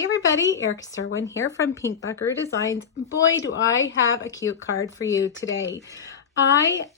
Hey everybody, Erica Serwin here from Pink Buckaroo Designs. Boy, do I have a cute card for you today. I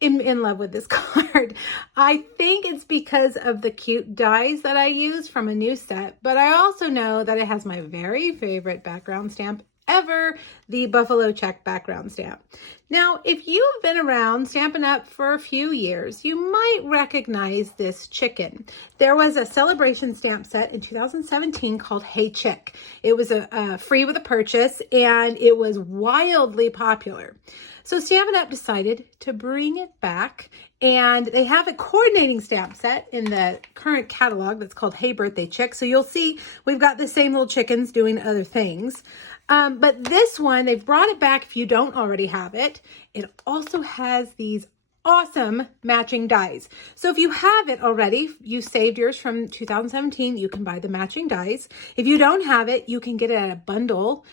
am in love with this card. I think it's because of the cute dies that I use from a new set, but I also know that it has my very favorite background stamp ever, the buffalo check background stamp. Now, if you've been around Stampin' Up! For a few years, you might recognize this chicken. There was a celebration stamp set in 2017 called Hey Chick. It was a free with a purchase, and it was wildly popular. So Stampin' Up! Decided to bring it back, and they have a coordinating stamp set in the current catalog that's called Hey Birthday Chick. So you'll see we've got the same little chickens doing other things. But this one, they've brought it back if you don't already have it. It also has these awesome matching dies. So if you have it already, you saved yours from 2017, you can buy the matching dies. If you don't have it, you can get it at a bundle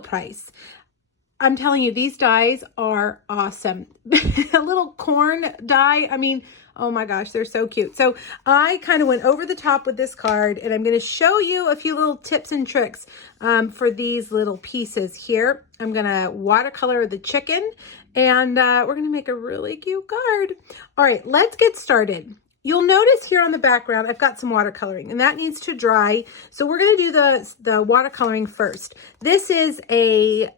price. I'm telling you, these dies are awesome. A little corn die, I mean, oh my gosh, they're so cute. So I kind of went over the top with this card, and I'm going to show you a few little tips and tricks for these little pieces here. I'm going to watercolor the chicken, and we're going to make a really cute card. All right, let's get started. You'll notice here on the background, I've got some watercoloring, and that needs to dry. So we're going to do the watercoloring first. This is a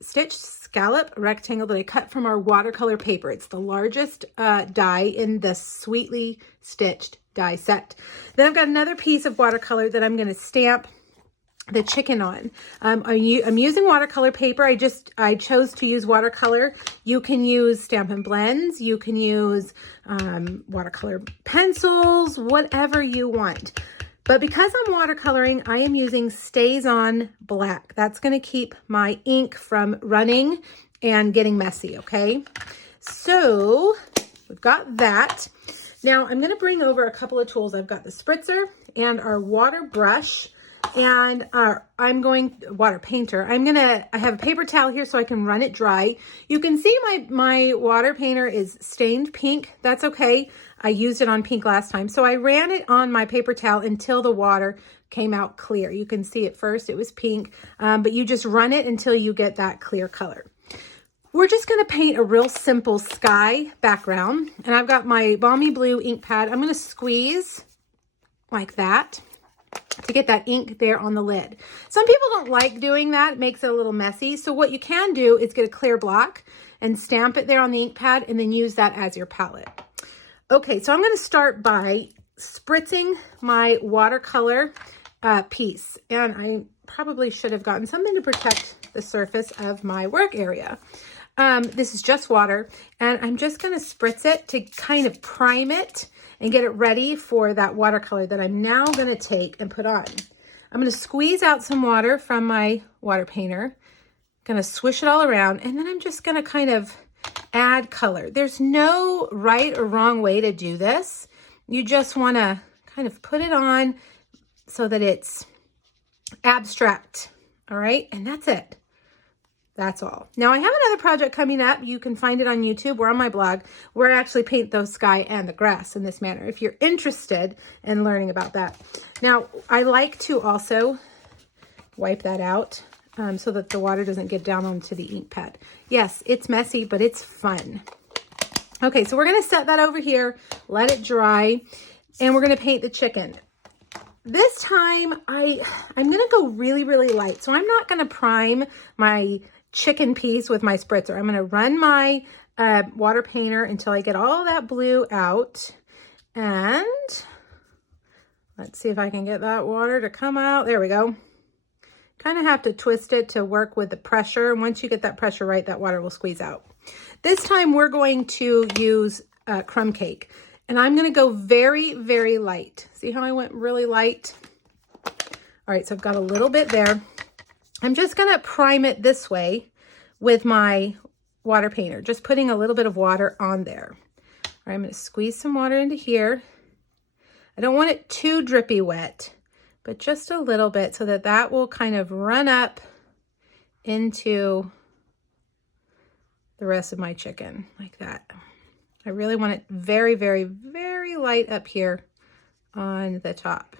stitched scallop rectangle that I cut from our watercolor paper. It's the largest die in the sweetly stitched die set. Then I've got another piece of watercolor that I'm going to stamp the chicken on. I'm using watercolor paper. I chose to use watercolor. You can use Stampin' Blends. You can use watercolor pencils, whatever you want. But because I'm watercoloring, I am using Stays On Black. That's going to keep my ink from running and getting messy, okay? So we've got that. Now I'm going to bring over a couple of tools. I've got the spritzer and our water brush. And water painter. I have a paper towel here so I can run it dry. You can see my water painter is stained pink. That's okay. I used it on pink last time. So I ran it on my paper towel until the water came out clear. You can see at first it was pink, but you just run it until you get that clear color. We're just going to paint a real simple sky background. And I've got my balmy blue ink pad. I'm going to squeeze like that to get that ink there on the lid. Some people don't like doing that. It makes it a little messy. So what you can do is get a clear block and stamp it there on the ink pad and then use that as your palette. Okay, so I'm going to start by spritzing my watercolor piece. And I probably should have gotten something to protect the surface of my work area. This is just water, and I'm just going to spritz it to kind of prime it and get it ready for that watercolor that I'm now going to take and put on. I'm going to squeeze out some water from my water painter, going to swish it all around, and then I'm just going to kind of add color. There's no right or wrong way to do this. You just want to kind of put it on so that it's abstract, all right? And that's it. That's all. Now I have another project coming up. You can find it on YouTube or on my blog where I actually paint the sky and the grass in this manner if you're interested in learning about that. Now I like to also wipe that out so that the water doesn't get down onto the ink pad. Yes, it's messy, but it's fun. Okay, so we're going to set that over here, let it dry, and we're going to paint the chicken. This time I'm going to go really, really light. So I'm not going to prime my chicken piece with my spritzer. I'm going to run my water painter until I get all that blue out. And let's see if I can get that water to come out. There we go. Kind of have to twist it to work with the pressure. And once you get that pressure right, that water will squeeze out. This time we're going to use crumb cake. And I'm going to go very, very light. See how I went really light? All right, so I've got a little bit there. I'm just going to prime it this way with my water painter, just putting a little bit of water on there. All right, I'm going to squeeze some water into here. I don't want it too drippy wet, but just a little bit so that that will kind of run up into the rest of my chicken like that. I really want it very, very, very light up here on the top.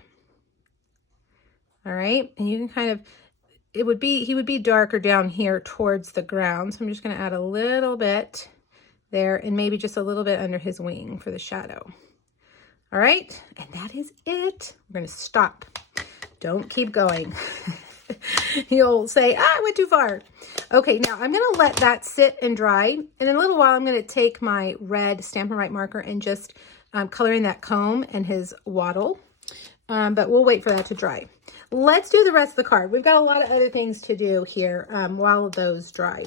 All right, and you can kind of, he would be darker down here towards the ground. So I'm just going to add a little bit there and maybe just a little bit under his wing for the shadow. All right, and that is it. We're going to stop. Don't keep going. You'll say, I went too far. Okay, now I'm going to let that sit and dry. And in a little while, I'm going to take my red Stampin' Right marker and just color in that comb and his wattle. But we'll wait for that to dry. Let's do the rest of the card. We've got a lot of other things to do here while those dry.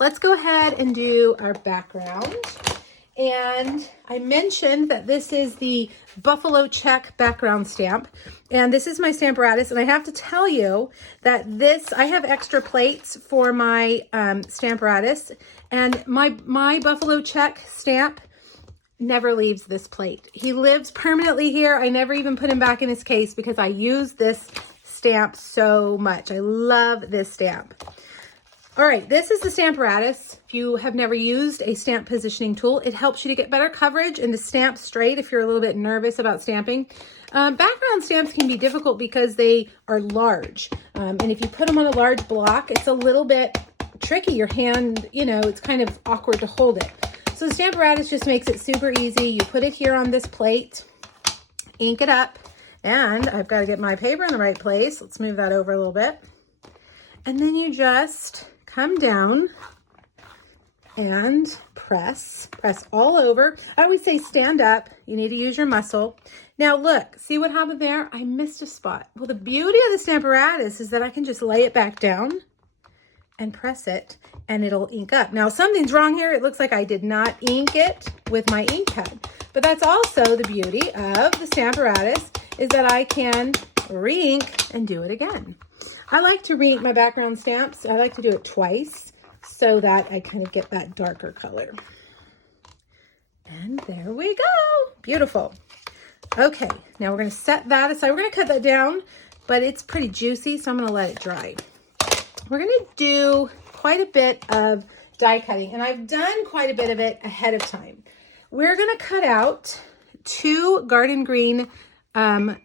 Let's go ahead and do our background. And I mentioned that this is the Buffalo Check background stamp. And this is my Stamparatus. And I have to tell you that I have extra plates for my Stamparatus. And my Buffalo Check stamp never leaves this plate. He lives permanently here. I never even put him back in his case because I use this stamp so much. I love this stamp. All right, this is the Stamparatus. If you have never used a stamp positioning tool, it helps you to get better coverage and to stamp straight if you're a little bit nervous about stamping. Background stamps can be difficult because they are large. And if you put them on a large block, it's a little bit tricky. Your hand, it's kind of awkward to hold it. So the Stamparatus just makes it super easy. You put it here on this plate, ink it up, and I've got to get my paper in the right place. Let's move that over a little bit. And then you just come down and press all over. I always say stand up. You need to use your muscle. Now look, see what happened there? I missed a spot. Well, the beauty of the Stamparatus is that I can just lay it back down and press it and it'll ink up. Now something's wrong here. It looks like I did not ink it with my ink pen, but that's also the beauty of the Stamparatus is that I can re-ink and do it again. I like to re-ink my background stamps. I like to do it twice so that I kind of get that darker color. And there we go. Beautiful. Okay, now we're going to set that aside. We're going to cut that down, but it's pretty juicy, so I'm going to let it dry. We're going to do quite a bit of die cutting, and I've done quite a bit of it ahead of time. We're going to cut out 2 garden green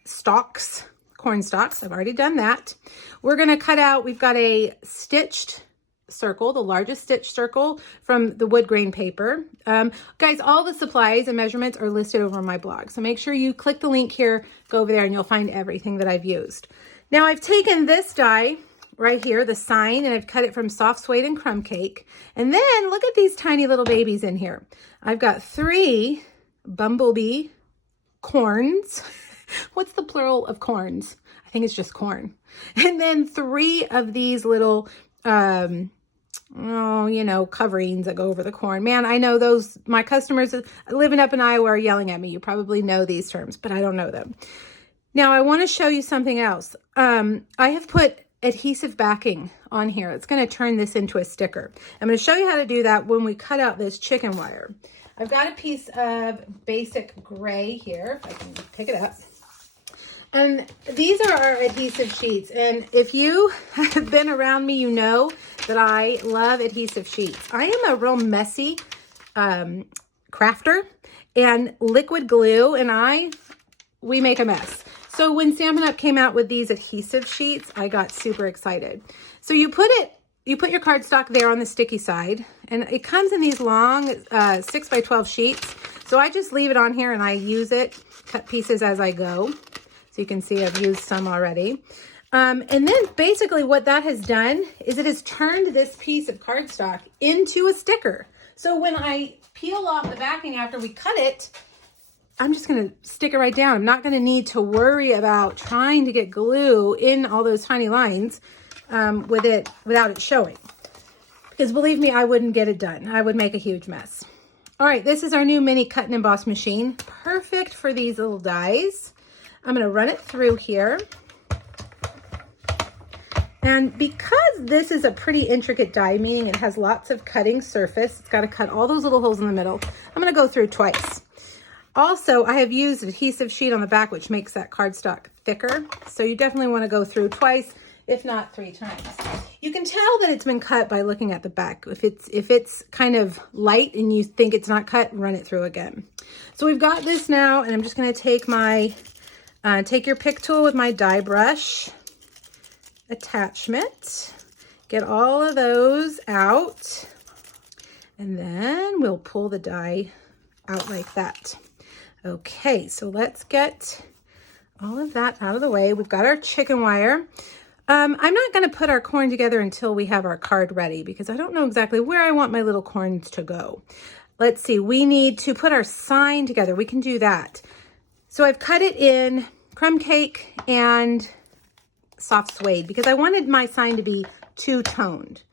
stalks, corn stalks. I've already done that. We're going to cut out, we've got a stitched circle, the largest stitched circle from the wood grain paper. Guys, all the supplies and measurements are listed over on my blog. So make sure you click the link here, go over there, and you'll find everything that I've used. Now I've taken this die right here, the sign, and I've cut it from soft suede and crumb cake. And then look at these tiny little babies in here. I've got 3 bumblebee corns. What's the plural of corns? I think it's just corn. And then 3 of these little, coverings that go over the corn. Man, I know those, my customers living up in Iowa are yelling at me. You probably know these terms, but I don't know them. Now I want to show you something else. I have put adhesive backing on here. It's going to turn this into a sticker. I'm going to show you how to do that when we cut out this chicken wire. I've got a piece of basic gray here, if I can pick it up. And these are our adhesive sheets. And if you have been around me, you know that I love adhesive sheets. I am a real messy crafter, and liquid glue and we make a mess. So when Stampin' Up! Came out with these adhesive sheets, I got super excited. So you put your cardstock there on the sticky side, and it comes in these long 6x12 sheets. So I just leave it on here and I use it, cut pieces as I go. So you can see I've used some already. And then basically what that has done is it has turned this piece of cardstock into a sticker. So when I peel off the backing after we cut it, I'm just going to stick it right down. I'm not going to need to worry about trying to get glue in all those tiny lines without it showing. Because believe me, I wouldn't get it done. I would make a huge mess. All right, this is our new mini cut and emboss machine. Perfect for these little dies. I'm going to run it through here. And because this is a pretty intricate die, meaning it has lots of cutting surface, it's got to cut all those little holes in the middle. I'm going to go through twice. Also, I have used adhesive sheet on the back, which makes that cardstock thicker. So you definitely want to go through twice, if not 3 times. You can tell that it's been cut by looking at the back. If it's kind of light and you think it's not cut, run it through again. So we've got this now, and I'm just going to take my Take your pick tool with my die brush attachment. Get all of those out. And then we'll pull the die out like that. Okay, so let's get all of that out of the way. We've got our chicken wire. I'm not going to put our corn together until we have our card ready because I don't know exactly where I want my little corns to go. Let's see, we need to put our sign together. We can do that. So I've cut it in crumb cake and soft suede because I wanted my sign to be two-toned.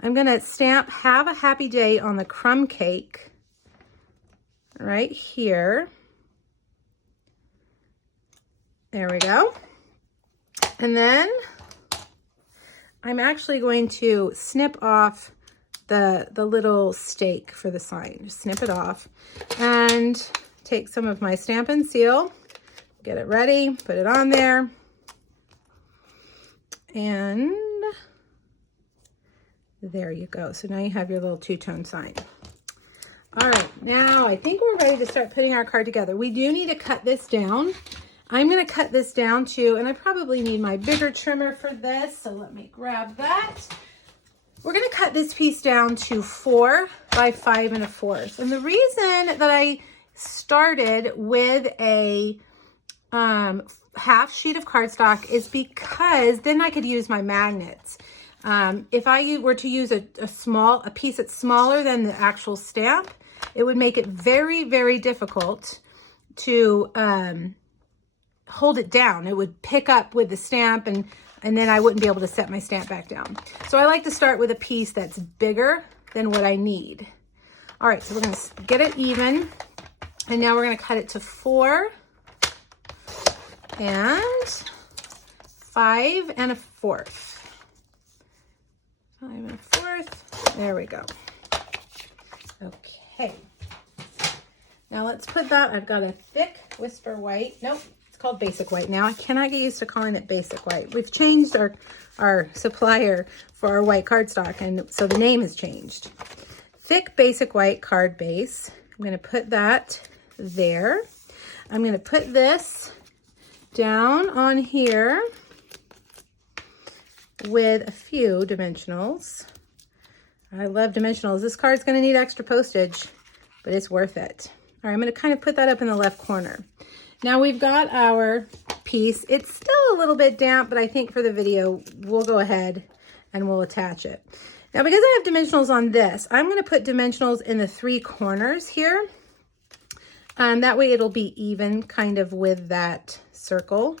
I'm going to stamp "Have a Happy Day" on the crumb cake right here. There we go. And then I'm actually going to snip off the little stake for the sign. Just snip it off and take some of my Stampin' seal, get it ready, put it on there. And there you go. So now you have your little two-tone sign. All right, now I think we're ready to start putting our card together. We do need to cut this down. I'm going to cut this down too, and I probably need my bigger trimmer for this, so let me grab that. We're going to cut this piece down to 4 by 5 1/4. And the reason that I started with a half sheet of cardstock is because then I could use my magnets. If I were to use a piece that's smaller than the actual stamp, it would make it very, very difficult to hold it down. It would pick up with the stamp and then I wouldn't be able to set my stamp back down. So I like to start with a piece that's bigger than what I need. All right, so we're gonna get it even. And now we're gonna cut it to 4 and 5 1/4. 5 1/4, there we go. Okay, now let's put that, I've got a thick Whisper White, nope, it's called Basic White now. I cannot get used to calling it Basic White. We've changed our supplier for our white cardstock, and so the name has changed. Thick Basic White card base. I'm gonna put that there. I'm gonna put this down on here with a few dimensionals. I love dimensionals. This card's gonna need extra postage, but it's worth it. All right, I'm gonna kind of put that up in the left corner. Now we've got our piece. It's still a little bit damp, but I think for the video, we'll go ahead and we'll attach it. Now, because I have dimensionals on this, I'm gonna put dimensionals in the 3 corners here. That way it'll be even kind of with that circle.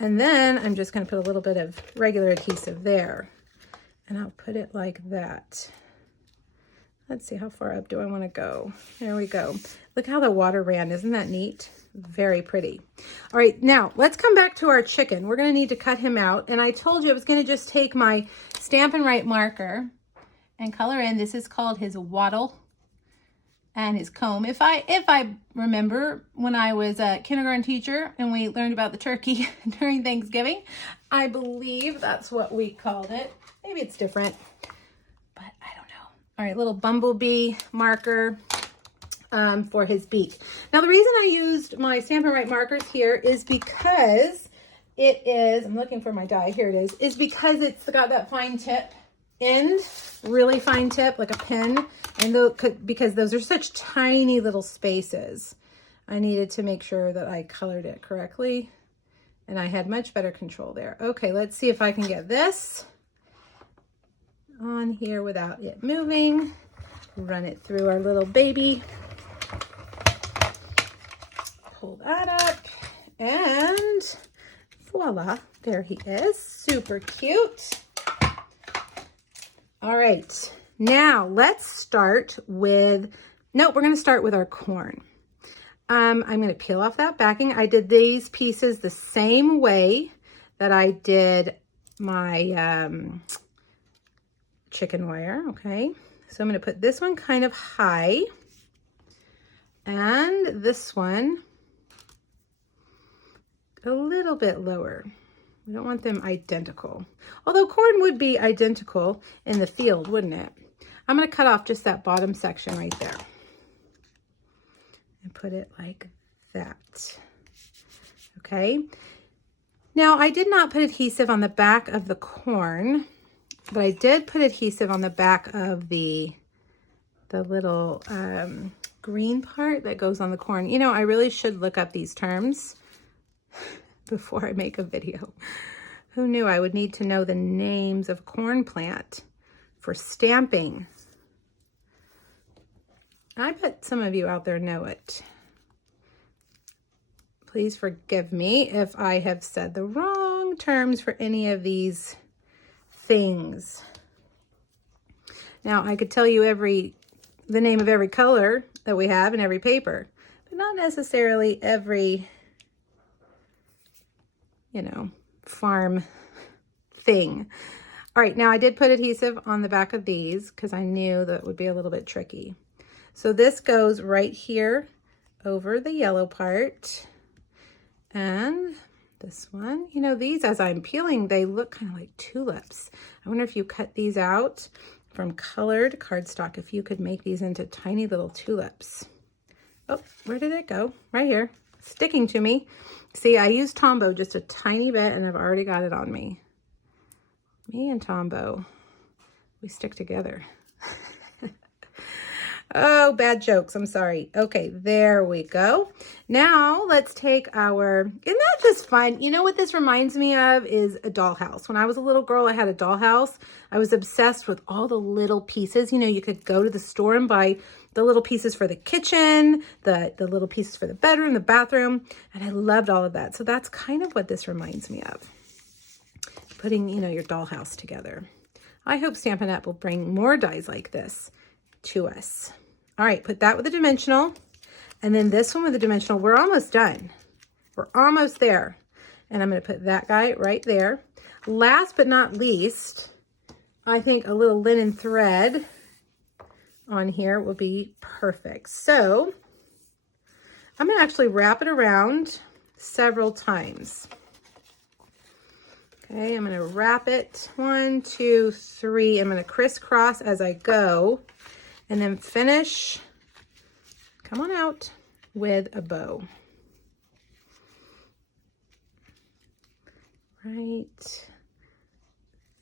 And then I'm just gonna put a little bit of regular adhesive there. And I'll put it like that. Let's see, how far up do I wanna go? There we go. Look how the water ran, isn't that neat? Very pretty. All right, now let's come back to our chicken. We're gonna need to cut him out. And I told you I was gonna just take my Stampin' Write marker and color in. This is called his wattle and his comb. If I remember when I was a kindergarten teacher and we learned about the turkey during Thanksgiving, I believe that's what we called it. Maybe it's different, but I don't know. All right, little bumblebee marker for his beak. Now the reason I used my Stampin' Write markers here is because it is, I'm looking for my die, here it is because it's got that fine tip end, really fine tip, like a pin, and because those are such tiny little spaces, I needed to make sure that I colored it correctly, and I had much better control there. Okay, let's see if I can get this on here without it moving. Run it through our little baby. Pull that up, and voila, there he is, super cute. All right, now let's start with, no, we're gonna start with our corn. I'm gonna peel off that backing. I did these pieces the same way that I did my chicken wire, okay? So I'm gonna put this one kind of high and this one a little bit lower. We don't want them identical. Although corn would be identical in the field, wouldn't it? I'm gonna cut off just that bottom section right there and put it like that. okay? Now, I did not put adhesive on the back of the corn, but I did put adhesive on the back of the little green part that goes on the corn. You know, I really should look up these terms before I make a video. Who knew I would need to know the names of corn plant for stamping? I bet some of you out there know it. Please forgive me if I have said the wrong terms for any of these things. Now, I could tell you the name of every color that we have in every paper, but not necessarily every, you know, farm thing. All right, now I did put adhesive on the back of these because I knew that would be a little bit tricky. So this goes right here over the yellow part. And this one, you know, these, as I'm peeling, they look kind of like tulips. I wonder if you cut these out from colored cardstock, if you could make these into tiny little tulips. Oh, where did it go? Right here, sticking to me. See, I used Tombow just a tiny bit and I've already got it on me. Me and Tombow, we stick together. Oh, bad jokes. I'm sorry. Okay, there we go. Now let's take isn't that just fun? You know what this reminds me of is a dollhouse. When I was a little girl, I had a dollhouse. I was obsessed with all the little pieces. You know, you could go to the store and buy the little pieces for the kitchen, the little pieces for the bedroom, the bathroom, and I loved all of that. So that's kind of what this reminds me of. Putting, you know, your dollhouse together. I hope Stampin' Up! Will bring more dies like this to us. All right, put that with a dimensional, and then this one with a dimensional. We're almost done. We're almost there. And I'm going to put that guy right there. Last but not least, I think a little linen thread on here will be perfect. So I'm going to actually wrap it around several times. Okay, I'm going to wrap it 1, 2, 3. I'm going to crisscross as I go. And then finish, come on out, with a bow. Right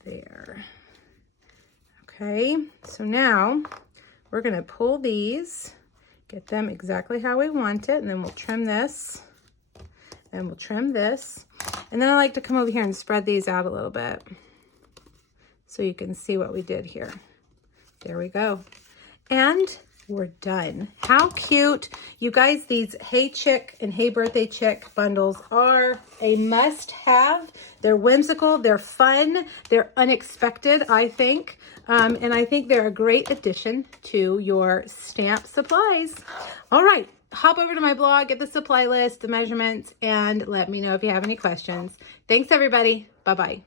there. Okay, so now we're gonna pull these, get them exactly how we want it, and then we'll trim this, and we'll trim this. And then I like to come over here and spread these out a little bit so you can see what we did here. There we go. And we're done. How cute. You guys, these Hey Chick and Hey Birthday Chick bundles are a must-have. They're whimsical, they're fun, they're unexpected, I think. And I think they're a great addition to your stamp supplies. All right, hop over to my blog, get the supply list, the measurements, and let me know if you have any questions. Thanks, everybody. Bye-bye.